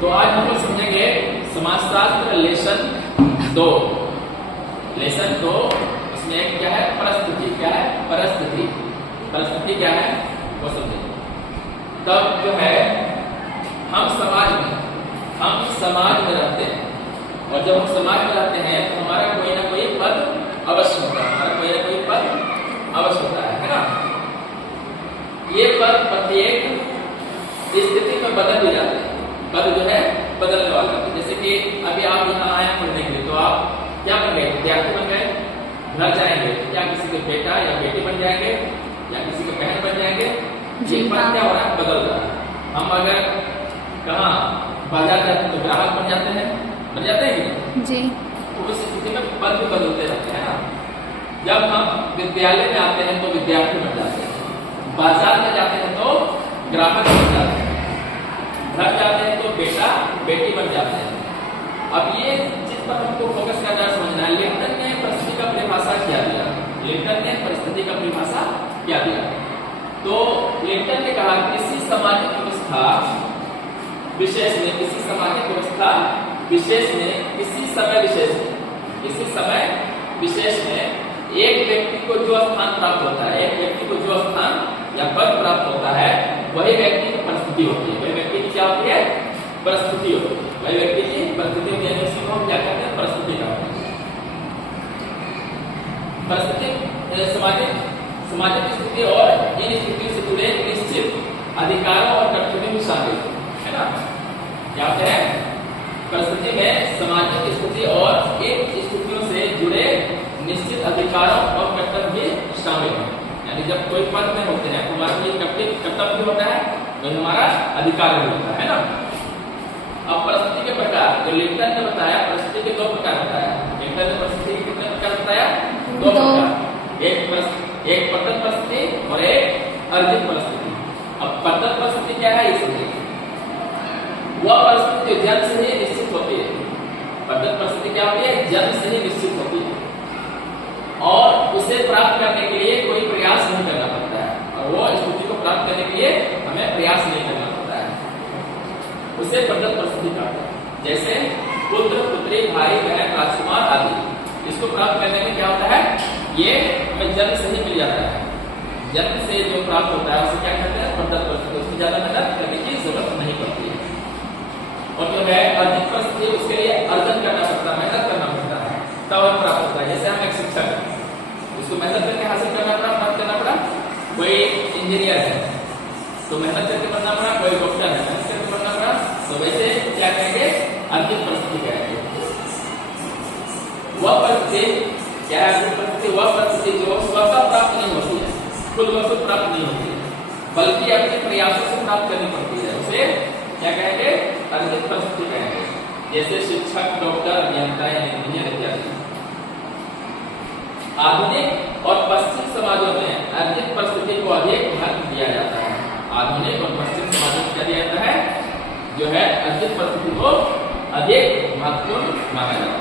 तो आज हम लोग समझेंगे समाजशास्त्र लेसन 2। इसमें एक क्या है, परिस्थिति। क्या है? परिस्थिति। परिस्थिति क्या है वो समझेंगे। तब जो है हम समाज में रहते हैं, और जब हम समाज में रहते हैं तो हमारा कोई ना कोई पद अवश्य होता है ना। ये पद प्रत्येक स्थिति में बदल भी जाते हैं। पद जो है बदलने वाला है। जैसे कि अभी आप यहाँ आए पढ़ने के लिए, तो आप क्या बन गए? विद्यार्थी बन गए। घर जाएंगे तो क्या किसी के बेटा या बेटी बन जाएंगे, या किसी के बहन बन जाएंगे। ये पद क्या हो रहा है? बदल रहा है। हम अगर कहाँ बाजार जाते हैं तो ग्राहक बन जाते हैं कि नहीं जी। तो उस स्थिति में पद भी बदलते रहते हैं ना। जब हम विद्यालय में आते हैं तो विद्यार्थी बन जाते हैं, बाजार में जाते हैं तो ग्राहक बन जाते हैं, घर जाते हैं तो बेटा बेटी बन जाते हैं। अब ये जिस पर हमको फोकस करना है, समझना है, लिप्टन ने परिस्थिति का परिभाषा क्या दिया। लिप्टन ने परिस्थिति का परिभाषा क्या दिया? तो लिप्टन ने कहा किसी सामाजिक व्यवस्था विशेष में, किसी सामाजिक व्यवस्था विशेष में, किसी समय विशेष में एक व्यक्ति को जो स्थान प्राप्त होता है, एक व्यक्ति को जो स्थान या पद प्राप्त होता है, वही व्यक्ति की परिस्थिति होती है। वही व्यक्ति की क्या होती है? परिस्थिति होती है। वही व्यक्ति की परिस्थिति होती है। इसी को हम क्या कहते हैं? परिस्थिति का। परिस्थिति सामाजिक स्थिति और इन स्थितियों से जुड़े निश्चित अधिकारों और कर्तव्यों भी शामिल है ना। क्या होता है? परिस्थिति में सामाजिक स्थिति और इन स्थितियों से जुड़े निश्चित अधिकारों और कर्तव्य भी शामिल है। यानी जब कोई पद में होते हैं तो हमारा कोई कर्तव्य भी होता है, तो हमारा अधिकार भी होता है ना। अब परिस्थिति के प्रकार जो लिप्टन ने बताया, परिस्थिति के 2 प्रकार बताया। लिप्टन ने परिस्थिति के कितने प्रकार बताया? 2 प्रकार। एक प्रदत्त परिस्थिति और एक अर्जित परिस्थिति। अब प्रदत्त परिस्थिति क्या है? इसमें वह परिस्थिति जो जन्म से ही निश्चित होती है। प्रदत्त परिस्थिति क्या होती है? जन्म से ही निश्चित होती है, और उसे प्राप्त करने के लिए कोई प्रयास नहीं करना पड़ता है, और वो स्थिति को प्राप्त करने के लिए हमें प्रयास नहीं करना पड़ता है। उसे प्रदत्त परिस्थिति कहते हैं। जैसे पुत्र, पुत्री, भाई, बहन, राजकुमार आदि, इसको प्राप्त करने में क्या होता है? ये हमें जन्म से ही मिल जाता है। जन्म से जो प्राप्त होता है उसे क्या कहते हैं? प्रदत्त परिस्थिति। उसमें ज्यादा मेहनत करने की जरूरत नहीं पड़ती है। और जो है अर्जित परिस्थिति, उसके लिए अर्जन करना पड़ता है, मेहनत करना पड़ता है, तब प्राप्त होता है। जैसे हम एक शिक्षक है, उसको मेहनत करके हासिल करना पड़ा, प्राप्त करना पड़ा। कोई इंजीनियर है तो मेहनत करके बनना पड़ा, कोई डॉक्टर है मेहनत करके बनना पड़ा। तो वैसे क्या कहेंगे? अर्जित परिस्थिति कहेंगे। वह परिस्थिति क्या है? वह परिस्थिति जो स्वतः प्राप्त नहीं होती है, खुद ब खुद प्राप्त नहीं होती है, बल्कि अपने प्रयासों से प्राप्त करनी पड़ती है। उसे क्या कहेंगे? अर्जित परिस्थिति कहेंगे। जैसे शिक्षक, डॉक्टर, अभियंता या इंजीनियर इत्यादि। आधुनिक और पश्चिम समाजों में अर्जित परिस्थिति को अधिक महत्व दिया जाता है। आधुनिक और पश्चिम समाजों में क्या दिया जाता है? जो है अर्जित परिस्थिति को अधिक महत्वपूर्ण माना जाता है।